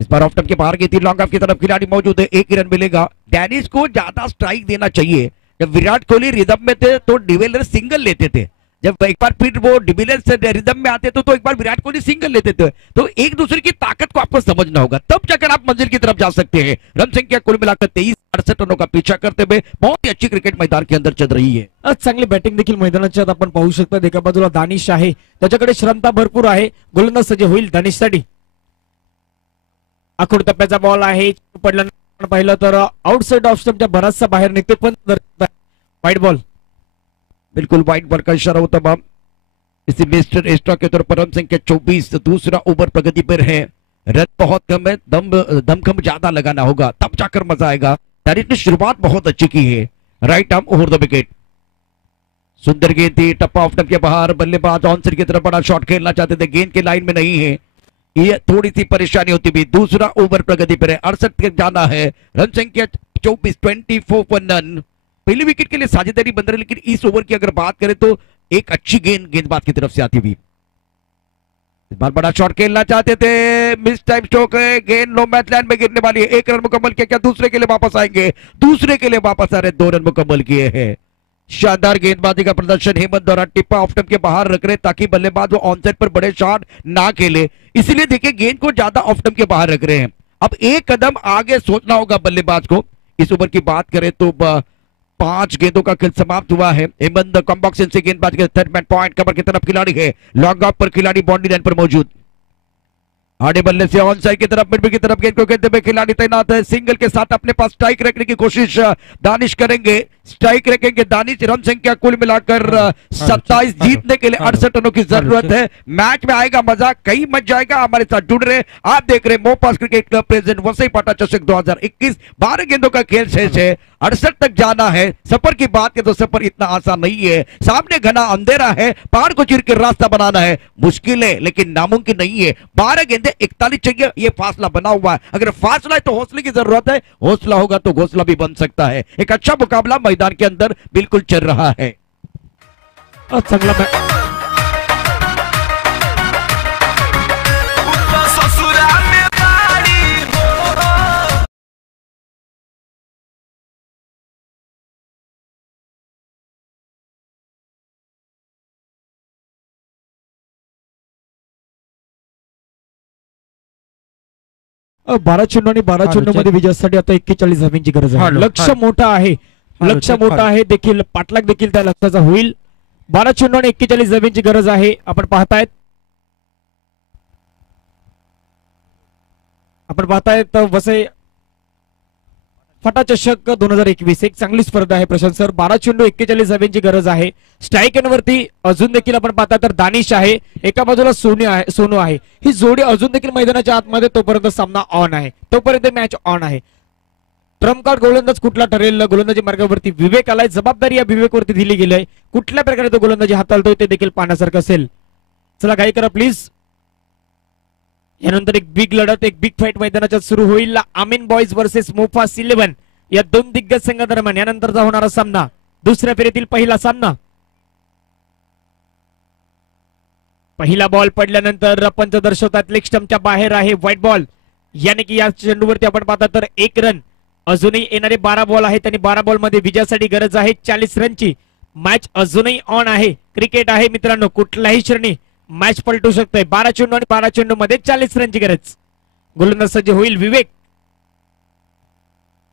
इस बार ऑफ टर्म के बाहर गई थी, लॉन्ग ऑफ की तरफ खिलाड़ी मौजूद है, 1 रन मिलेगा। डैनिश को ज्यादा स्ट्राइक देना चाहिए। जब विराट कोहली रिदम में थे तो डिविलियर्स सिंगल लेते थे, जब एक बार फिर वो डिविलियर्स से रिदम में आते तो एक बार विराट कोहली सिंगल लेते थे। तो एक दूसरे की ताकत को आपको समझना होगा, तब जाकर आप मंजिल की तरफ जा सकते हैं। रन संख्या कुल मिलाकर 23, 68 रनों का पीछा करते हुए बहुत ही अच्छी क्रिकेट मैदान के अंदर चल रही है। आज चांगली बॅटिंग देखील मैदानाच्या आत आपण पाहू शकता। एका बाजूला दानिश आहे, त्याच्याकडे क्षमता भरपूर आहे, गोलंदाज सज्ज होईल दानिशसाठी। आखूड टप्प्याचा बॉल आहे, पडल्यानंतर पाहिलं तर आउटसाइड ऑफ स्टंपच्या बराचसा बाहेर निघते, पण वाईड बॉल, बिल्कुल वाइट बॉल का इशारा होता है। इसी मिस्टर एक्स्ट्रा के तौर पर रन संख्या 24, दूसरा ओवर प्रगति पर है। रन बहुत कम है, दमखम ज्यादा लगाना होगा तब जाकर मजा आएगा। दानिश ने शुरुआत बहुत अच्छी की है। Right arm over the wicket, सुंदर गेंद थी, टप्पा ऑफ टप के बाहर, बल्लेबाज ऑन साइड की तरफ बड़ा शॉट खेलना चाहते थे, गेंद के लाइन में नहीं है, ये थोड़ी सी परेशानी होती भी। दूसरा ओवर प्रगति पर है, 68 तक जाना है। रन संख्या 24, 24 for none। पहली विकेट के लिए साझेदारी बन रही, लेकिन इस ओवर की अगर बात करें तो एक अच्छी गेंदबाज की तरफ से आती हुई। इस बार बड़ा शॉट खेलना चाहते थे, मिस टाइम स्ट्रोक है, गेंद लो मैच लाइन में गिरने वाली है। 1 रन मुकम्मल किया, क्या दूसरे के लिए वापस आएंगे? दूसरे के लिए वापस आ रहे, 2 रन मुकम्मल किए हैं। शानदार गेंदबाजी का प्रदर्शन हेमंत द्वारा, टिप्पा ऑफ टप के बाहर रख रहे ताकि बल्लेबाज वो ऑन साइड पर बड़े शॉट ना खेले, इसीलिए देखिए गेंद को ज्यादा ऑफ टप के बाहर रख रहे हैं। अब एक कदम आगे सोचना होगा बल्लेबाज को। इस ओवर की बात करें तो 5 गेंदों का खेल समाप्त हुआ है। हेमंत कॉम्बॉक्स से गेंदबाज के थर्ड मैन पॉइंट कवर की तरफ खिलाड़ी है, लॉन्ग ऑफ पर खिलाड़ी बाउंड्री लाइन पर मौजूद। आड़े बल्ले से ऑन साइड की तरफ मिड की तरफ गेंद को खेलते हुए खिलाड़ी तैनात है। सिंगल के साथ अपने पास स्ट्राइक रखने की कोशिश दानिश करेंगे, स्ट्राइक रखेंगे दानिश। रन संख्या कुल मिलाकर 27, जीतने के लिए 68 रनों की जरूरत है। मैच में आएगा मजा, कहीं मच जाएगा। हमारे साथ जुड़ रहे, आप देख रहे मोपास क्रिकेट क्लब प्रेजेंट वसई पाटा चषक 2021। 12 गेंदों का खेल शेष है, 68 तक जाना है। सफर की बात करें तो सफर इतना आसान नहीं है, सामने घना अंधेरा है, पहाड़ को चीर के रास्ता बनाना है, मुश्किल है लेकिन नामुमकिन नहीं है। 12 गेंदे 41 चाहिए, ये फासला बना हुआ है। अगर फासला है तो हौसले की जरूरत है, हौसला होगा तो घोसला भी बन सकता है। एक अच्छा मुकाबला मैदान के अंदर बिल्कुल चल रहा है। चांगला बारा चेंडू आणि 12 चेंडू मध्ये विजयासाठी आता 41 धावांची गरज आहे। लक्ष्य मोठा आहे, लक्ष्य मोठा आहे, देखील पाठलाग देखील त्या लक्ष्याचा होईल। 12 चेंडू आणि 41 धावांची गरज आहे। आपण पाहतायत आपण पाहताय तर वसई फटाचषक 2021 एक चांगली स्पर्धा आहे प्रशांत सर. 12 चेंडू 41 धाब्यांची गरज आहे. स्ट्राईक एंडवरती अजून देखील आपण पाहता तर दानिश आहे, एका बाजूला सोनू आहे. ही जोडी अजून देखील मैदानाच्या आतमध्ये, तोपर्यंत सामना ऑन आहे, तोपर्यंत मॅच ऑन आहे. ट्रम्प कार्ड गोलंदाज कुठला ठरेल? गोलंदाजी मार्गावरती विवेक आलाय. जबाबदारी या विवेकवरती दिली गेली आहे. कुठल्या प्रकारे तो गोलंदाजी हाताळतोय ते देखील पाहण्यासारखं असेल. चला घाई करा प्लीज. यानंतर एक बिग लढत, एक बिग फाईट मैदानाच्या सुरू होईल. आमीन बॉयज वर्सेस मोफास 11 या दोन दिग्गज संघादरम्यान यानंतरचा होणारा सामना, दुसऱ्या फेरीतील पहिला सामना. पहिला बॉल पडल्यानंतर पंच दर्शवतात लेग स्टंपच्या बाहेर आहे व्हाईट बॉल. याने की या चेंडूवरती आपण पाहता तर 1 रन. अजूनही येणारे 12 बॉल आहेत आणि 12 बॉल मध्ये विजयासाठी गरज आहे 40 रनची. मॅच अजूनही ऑन आहे. क्रिकेट आहे मित्रांनो, कुठल्याही श्रेणी मॅच पलटू शकते. 12 चेंडू आणि 12 चेंडू मध्ये 40 रनची गरज. गोलंदाज सज्ज होईल विवेक.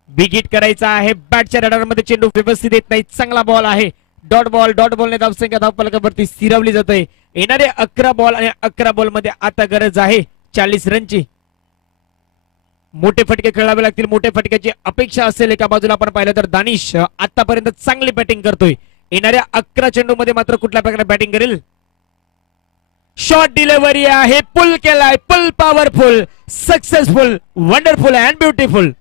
बिग हिट करायचा आहे. बॅटच्या रडारमध्ये चेंडू व्यवस्थित येत नाही. चांगला बॉल आहे. डॉट बॉलने धावसंख्या धावफलकावरती स्थिरावली जाते. येणारे 11 बॉल आणि 11 बॉल मध्ये आता गरज आहे 40 रनची. मोठे फटके खेळावे लागतील. मोठे फटक्याची अपेक्षा असेल. एका बाजूला आपण पाहिलं तर दानिश आतापर्यंत चांगली बॅटिंग करतोय. येणाऱ्या 11 चेंडू मध्ये मात्र कुठल्या प्रकारे बॅटिंग करेल? शॉर्ट डिलिव्हरी आहे. पुल केलाय. Pull powerful, successful, wonderful and beautiful.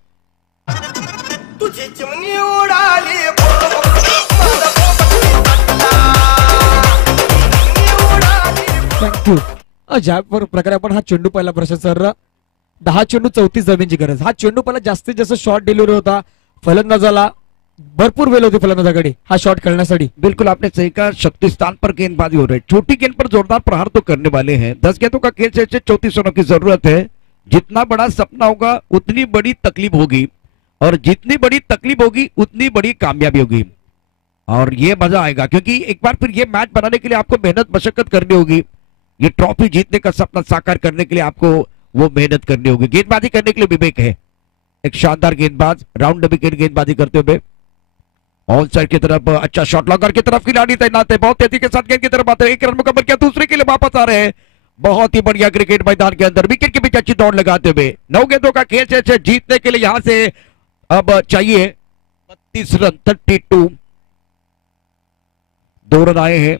तुझी चिमणी उडाली थँक्यू. ज्या प्रकारे आपण हा चेंडू पाहिला प्रशांत सर, 10 चेंडू 34 धाब्यांची गरज. हा चेंडू पहिला जास्तीत जास्त शॉर्ट डिलिव्हरी होता. फलंदाजाला भरपूर वेळ होती फलंदाजाकडे हा शॉट खेलने. बिल्कुल आपने सही कहा. शक्ति स्थान पर गेंदबाजी हो रही है. छोटी गेंद पर जोरदार प्रहार तो करने वाले हैं. 10 गेंदों का खेल से 34 रनों की जरूरत है. जितना बड़ा सपना होगा उतनी बड़ी तकलीफ होगी, और जितनी बड़ी तकलीफ होगी उतनी बड़ी कामयाबी होगी. और ये मजा आएगा, क्योंकि एक बार फिर ये मैच बनाने के लिए आपको मेहनत मशक्कत करनी होगी. ये ट्रॉफी जीतने का सपना साकार करने के लिए आपको वो मेहनत करनी होगी. गेंदबाजी करने के लिए विवेक है, एक शानदार गेंदबाज. राउंड विकेट गेंदबाजी करते हुए ऑन साइड की तरफ अच्छा शॉट लॉकर की तरफ खिलाड़ी तैनात है. बहुत तेजी के साथ गेंद की तरफ आते हैं. 1 रन मुकम्मल किया, दूसरे के लिए वापस आ रहे हैं. बहुत ही बढ़िया क्रिकेट मैदान के अंदर विकेट के बीच अच्छी दौड़ लगाते हुए 9 गेंदों का खेल से जीतने के लिए यहां से अब चाहिए 32 रन. 32 2 रन आए हैं.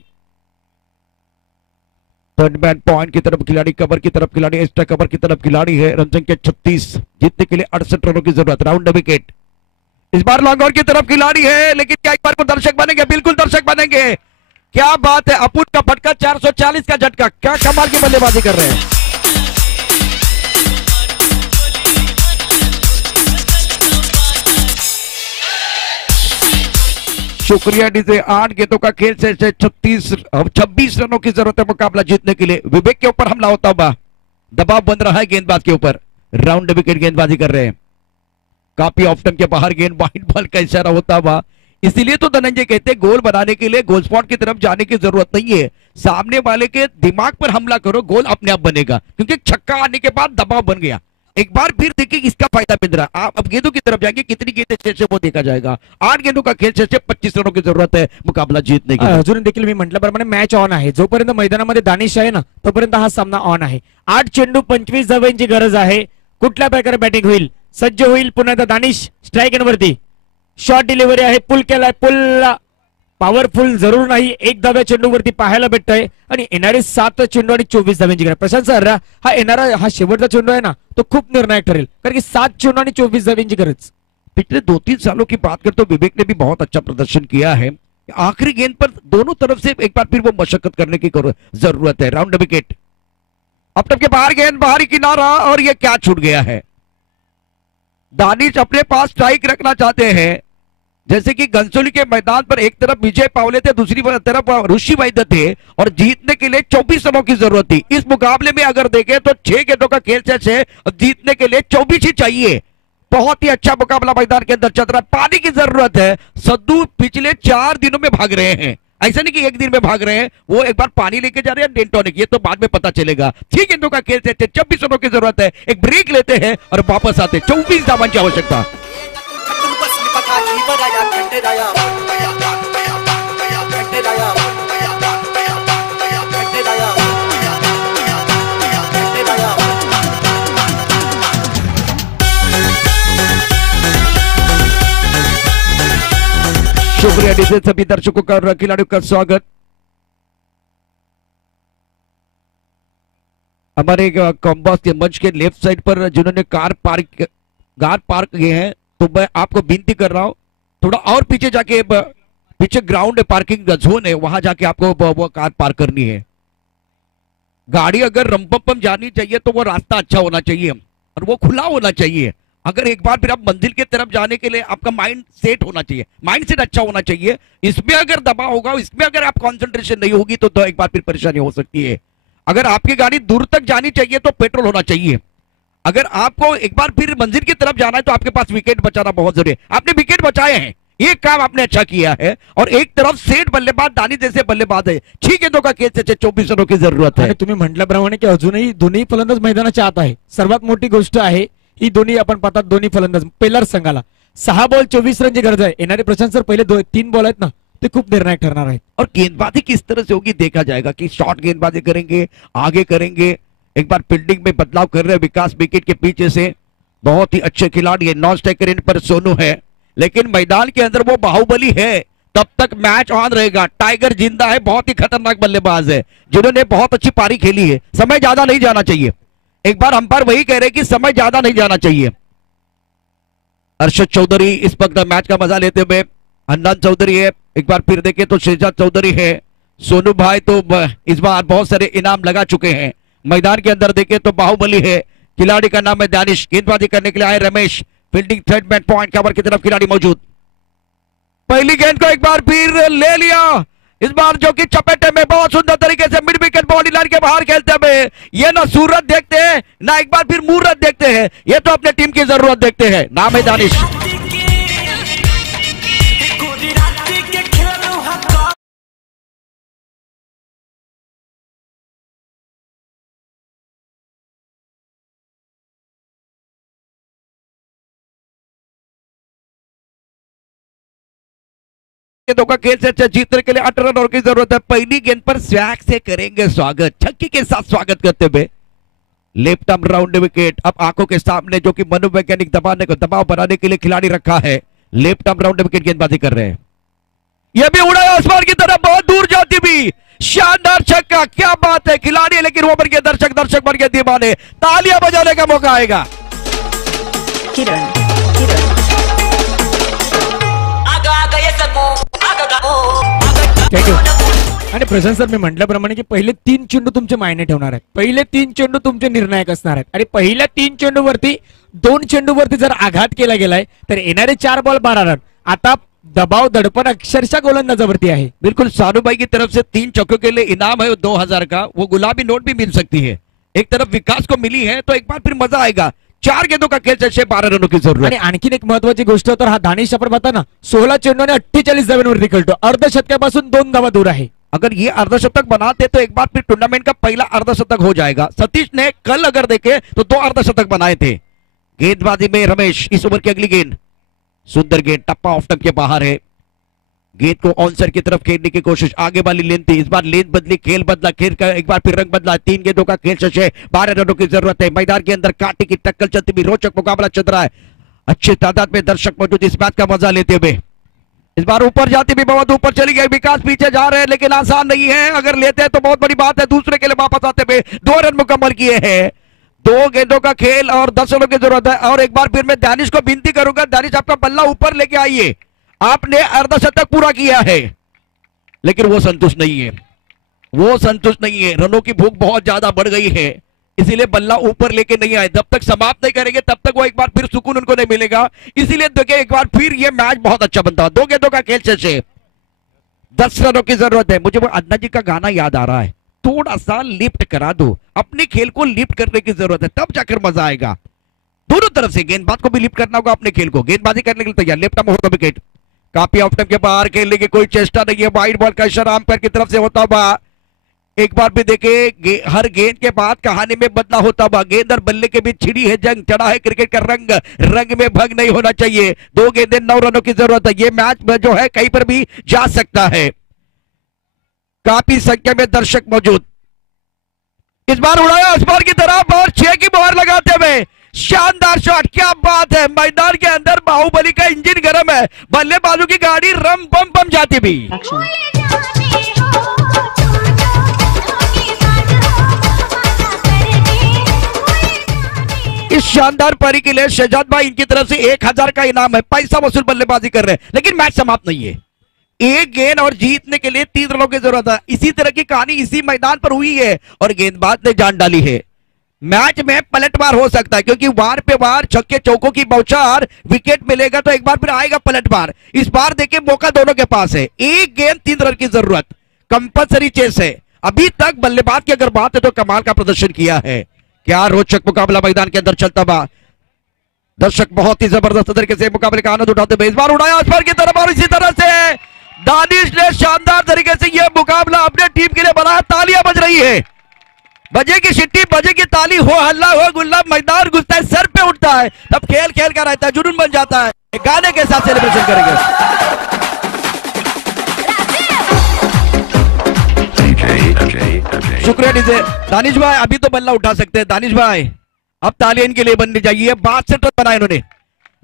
थर्ड मैन पॉइंट की तरफ खिलाड़ी, कवर की तरफ खिलाड़ी, एक्स्ट्रा कवर की तरफ खिलाड़ी है. रन संख्या 36. जीतने के लिए 68 रनों की जरूरत. Round wicket. इस बार लॉन्ग ऑन की तरफ खिलाड़ी है, लेकिन क्या एक बार को दर्शक बनेंगे? बिल्कुल दर्शक बनेंगे. क्या बात है. अपुन का फटका, 440 का झटका. क्या कमाल की बल्लेबाजी कर रहे हैं. शुक्रिया डीजे. 8 गेंदों का खेल से 26 रनों की जरूरत है मुकाबला जीतने के लिए. विवेक के ऊपर हमला होता हुआ, दबाव बन रहा है गेंदबाज के ऊपर. राउंड विकेट गेंदबाजी कर रहे हैं. काफी ऑफ टर्म के बाहर गेंद, वाइड बॉल का इशारा होता हुआ. इसीलिए तो धनंजय कहते हैं गोल बनाने के लिए गोल स्पॉट की तरफ जाने की जरूरत नहीं है. सामने वाले के दिमाग पर हमला करो, गोल अपने आप बनेगा. क्योंकि छक्का आने के बाद दबाव बन गया. एक बार फिर देखिए इसका फायदा मिल रहा है. आप अब गेंदों की तरफ जाएंगे, कितनी गेंदें शेष वो देखा जाएगा. 8 गेंदों का खेल शेष, 25 रनों की जरूरत है मुकाबला जीतने की. अजून देखील मी म्हटल्याप्रमाणे मॅच ऑन आहे. जोपर्यंत मैदानामध्ये दानिश आहे ना, तोपर्यंत हा सामना ऑन आहे. 8 चेंडू 25 धाब्यांची गरज आहे. कुठल्या प्रकारे बॅटिंग होईल? सज्ज होईल पुन्हा एकदा दानिश. स्ट्राईक वरती शॉर्ट डिलिव्हरी आहे. पुल केलाय. पुल पॉवरफुल जरूर नाही. 1 धाब्या चेंडूवरती पाहायला भेटतंय. आणि येणारे 7 चेंडू आणि 24 धाब्यांची गरज. प्रशांत सर, हा येणारा हा शेवटचा चेंडू आहे ना, तो खूप निर्णायक ठरेल. कारण की 7 चेंडू आणि 24 धाब्यांची गरज. पिछले 2-3 सालों की बात करते तो विवेक ने भी बहुत अच्छा प्रदर्शन किया है. आखिरी गेंद पर दोनों तरफ से एक बार फिर वो मशक्कत करने की जरूरत है. Round wicket. अब तक के बाहर गेंद, बाहरी किनारा, और ये क्या छूट गया है. दानिश अपने पास स्ट्राइक रखना चाहते हैं. जैसे कि घनसोली के मैदान पर एक तरफ विजय पावले थे, दूसरी तरफ ऋषि वैद्य थे, और जीतने के लिए 24 रनों की जरूरत थी. इस मुकाबले में अगर देखें तो 6 गेंदों का खेल से जीतने के लिए 24 ही चाहिए. बहुत ही अच्छा मुकाबला मैदान के अंदर चल रहा है. पानी की जरूरत है. सद्दू पिछले 4 दिनों में भाग रहे हैं. ऐसा नहीं कि एक दिन में भाग रहे हैं. वो एक बार पानी लेके जा रहे हैं, डेन टॉनिक, ये तो बाद में पता चलेगा. 6 गेंदों का खेल से 26 रनों की जरूरत है. एक ब्रेक लेते हैं और वापस आते. 24 धावन की आवश्यकता. शुक्रिया डीजे सभी दर्शकों का और खिलाड़ियों का स्वागत। हमारे कॉम्बॉस के मंच के लेफ्ट साइड पर जिन्होंने कार पार्क किए हैं, तो मैं आपको विनती कर रहा हूं थोड़ा और पीछे जाके, पीछे ग्राउंड पार्किंग जोन है, वहां जाके आपको वो कार पार्क करनी है। गाड़ी अगर रंपम जानी चाहिए तो वो रास्ता अच्छा होना चाहिए और वो खुला होना चाहिए। अगर एक बार फिर आप मंजिल की तरफ जाने के लिए आपका माइंड सेट होना चाहिए, माइंड सेट अच्छा होना चाहिए। इसमें अगर दबाव होगा, इसमें अगर आप कंसंट्रेशन नहीं होगी तो एक बार फिर परेशानी हो सकती है। अगर आपकी गाड़ी दूर तक जानी चाहिए तो पेट्रोल होना चाहिए। अगर आपको एक बार फिर मंजिल की तरफ जाना है तो आपके पास विकेट बचाना बहुत जरूरी है। आपने विकेट बचाए हैं, ये काम आपने अच्छा किया है। और एक तरफ सेठ बल्लेबाज, दानी जैसे बल्लेबाज है, 6 गेंदों का खेल से 24 रनों की जरूरत है। तुम्ही म्हटल्याप्रमाणे की अजूनही दोन्ही फलंदाज मैदानाच्या आत आहे। सर्वात मोठी गोष्ट आहे ही दोन्ही आपण पाहतात, दोन्ही फलंदाज पेलर संघाला 6 बॉल 24 रनची गरज आहे। येणारे प्रशांत सर पहिले 3 बॉल आहेत ना, ते खूप निर्णायक ठरणार आहेत। और गेंदबाजी किस तरह से होगी देखा जाएगा कि शॉर्ट गेंदबाजी करेंगे, आगे करेंगे। एक बार फील्डिंग में बदलाव कर रहे हैं विकास विकेट के पीछे से, बहुत ही अच्छे खिलाड़ी है। नॉन स्ट्राइकर इन पर सोनू है, लेकिन मैदान के अंदर वो बाहुबली है। तब तक मैच ऑन रहेगा। टाइगर जिंदा है, बहुत ही खतरनाक बल्लेबाज है जिन्होंने बहुत अच्छी पारी खेली है। समय ज्यादा नहीं जाना चाहिए, एक बार अंपायर वही कह रहे कि समय ज्यादा नहीं जाना चाहिए। अर्शद चौधरी इस वक्त मैच का मजा लेते हुए, अन्नान चौधरी है, एक बार फिर देखें तो शेजाद चौधरी है, सोनू भाई तो इस बार बहुत सारे इनाम लगा चुके हैं। मैदान के अंदर देखें तो बाहुबली है, खिलाड़ी का नाम है दानिश। गेंदबाजी करने के लिए आए Ramesh, fielding third man point cover की तरफ खिलाड़ी मौजूद। पहली गेंद को एक बार फिर ले लिया, इस बार जो कि चपेटे में बहुत सुंदर तरीके से मिड विकेट बॉडी लाइन के बाहर खेलते हुए। ये ना सूरत देखते हैं ना एक बार फिर मुहूर्त देखते हैं, ये तो अपने टीम की जरूरत देखते हैं। नाम है दानिश। गेंदों का खेल से जीतने के लिए 8 रन और की जरूरत है। पहली गेंद पर स्वैग से करेंगे स्वागत, छक्के के साथ स्वागत करते हुए। लेफ्ट आर्म राउंड विकेट अब आंखों के सामने, जो कि मनोवैज्ञानिक दबाव बनाने के लिए खिलाड़ी रखा है। लेफ्ट आर्म राउंड विकेट गेंदबाजी कर रहे हैं। यह भी उड़ा आसमान की तरफ, बहुत दूर जाती भी शानदार छक्का, क्या बात है। खिलाड़ी लेकिन वो बन के दर्शक बन के दीवाने, तालियां बजाने का मौका आएगा। आणि प्रशांत सर मी म्हटल्याप्रमाणे की पहिले 3 चेंडू तुमचे मायने ठेवणार आहेत, पहिले 3 चेंडू तुमचे निर्णायक असणार आहेत। आणि पहिल्या 3 चेंडूवरती 2 चेंडूवरती जर आघात केला गेलाय तर येणारे 4 बॉल 12 रन। आता दबाव दडपण अक्षरशः गोलंदाजावरती आहे। बिल्कुल, सानू भाई की तरफ से 3 छक्कों के लिए इनाम है 2000 का, वो गुलाबी नोट भी मिल सकती है। एक तरफ विकास को मिली है तो एक बार फिर मजा आएगा। 4 गेंदों का खेल से 12 रनों की जरूरत। आणि आणखीन एक महत्वाची गोष्ट, तर हा दानिश आपण पाहता ना 16 चेंडूने 48 धावांवरती खेळतो, अर्धशतकापासून 2 धावा दूर आहे। अगर ये अर्धशतक बनाते तो एक बार फिर टूर्नामेंट का पहला अर्धशतक हो जाएगा। सतीश ने कल अगर देखे तो 2 अर्धशतक बनाए थे। गेंदबाजी में रमेश, इस ओवर की अगली गेंद, सुंदर गेंद, टप्पा ऑफ स्टंप के बाहर है। गेंद को ऑनसर की तरफ खेलने की कोशिश, आगे वाली लेन थी, इस बार लेन बदली, खेल बदला, खेल का एक बार फिर रंग बदला। 3 गेंदों का खेल शेष है, 12 रनों की जरूरत है। मैदान के अंदर कांटे की टक्कर चलती हुई रोचक मुकाबला चल रहा है। अच्छी तादाद में दर्शक मौजूद इस मैच का मजा लेते हुए। इस बार ऊपर जाती भी बहुत ऊपर चली गई, विकास पीछे जा रहे हैं लेकिन आसान नहीं है। अगर लेते हैं तो बहुत बड़ी बात है। दूसरे के लिए वापस आते हुए 2 रन मुकम्मल किए हैं। 2 गेंदों का खेल और 10 रनों की जरूरत है। और एक बार फिर मैं दानिश को विनती करूंगा, दानिश आपका बल्ला ऊपर लेके आइए। आपने अर्धशतक पूरा किया है लेकिन वो संतुष्ट नहीं है, वो संतुष्ट नहीं है। रनों की भूख बहुत ज्यादा बढ़ गई है, इसीलिए बल्ला ऊपर लेके नहीं आए। जब तक समाप्त नहीं करेंगे तब तक वो एक बार फिर सुकून उनको नहीं मिलेगा। इसीलिए देखिए एक बार फिर ये मैच बहुत अच्छा बनता है। 2 गेंदों का खेल शेष है, 10 रनों की जरूरत है। मुझे वो अन्ना जी का गाना याद आ रहा है, थोड़ा सा लिफ्ट करा दो, अपने खेल को लिफ्ट करने की जरूरत है, तब जाकर मजा आएगा। दोनों तरफ से गेंदबाज को भी लिफ्ट करना होगा अपने खेल को। गेंदबाजी करने के लिए तैयार, लेफ्ट आर्म होगा विकेट, काफी ऑफ टाइम के बाहर खेलने की कोई चेष्टा नहीं है। वाइड बॉल का इशारा अंपायर की तरफ से होता हुआ। एक बार भी देखे हर गेंद के बाद कहानी में बदला होता हुआ। गेंद और बल्ले के बीच छिड़ी है जंग, चढ़ा है क्रिकेट का रंग, रंग में भंग नहीं होना चाहिए। 2 गेंदें 9 रनों की जरूरत है। ये मैच में जो है कहीं पर भी जा सकता है। काफी संख्या में दर्शक मौजूद। इस बार उड़ाया आसमान की तरफ और 6 की मोहर लगाते हुए शानदार शॉट, क्या बात है। मैदान के अंदर बाहुबली का इंजन गर्म है, बल्लेबाजों की गाड़ी रम बम बम जाती भी। इस शानदार पारी के लिए शहजाद भाई इनकी तरफ से 1000 का इनाम है। पैसा वसूल बल्लेबाजी कर रहे हैं, लेकिन मैच समाप्त नहीं है। एक गेंद और जीतने के लिए 3 रनों की जरूरत है। इसी तरह की कहानी इसी मैदान पर हुई है और गेंदबाज ने जान डाली है। मैच में पलटवार हो सकता है, क्योंकि वार पे वार छक्के चौकों की बौछार, विकेट मिलेगा तो एक बार फिर आएगा पलटवार। इस बार देखिए मौका दोनों के पास है। एक गेंद 3 रन की जरूरत, कंपल्सरी चेस है। अभी तक बल्लेबाज की अगर बात है तो कमाल का प्रदर्शन किया है। क्या रोचक मुकाबला मैदान के अंदर चलता बा। दर्शक बहुत ही जबरदस्त तरीके से मुकाबले का आनंद उठाते हुए इस बार उड़ाया आसमान की तरफ, और इसी तरह से दानिश ने शानदार तरीके से यह मुकाबला अपने टीम के लिए बनाया। तालियां बज रही है, बजेगी सिट्टी, बजेगी ताली, हो हल्ला हो गुल्ला, मैदान घुसता है, सर पे उठता है, तब खेल खेल का रहता है, जुनून बन जाता है। गाने के साथ सेलिब्रेशन करेंगे। शुक्रिया डीजे। दानिश भाई अभी तो बल्ला उठा सकते हैं। दानिश भाई अब तालियां इनके लिए बननी चाहिए। 62 रन बनाए इन्होंने।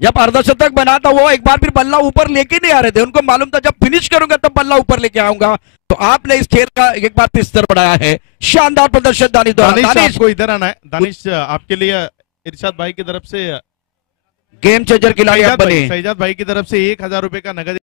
जब अर्धशतक बना था वो एक बार फिर बल्ला ऊपर लेके नहीं आ रहे थे, उनको मालूम था जब फिनिश करूंगा तब बल्ला ऊपर लेके आऊंगा। तो आपने इस खेल का एक बार फिर स्तर बढ़ाया है। शानदार प्रदर्शन दानिश द्वारा। दानिश आपको इधर आना है। दानिश आपके लिए इरशाद भाई की तरफ से गेम चेंजर खिलाड़ी आप बने। शहजाद भाई की तरफ से 1000 रुपए का नगद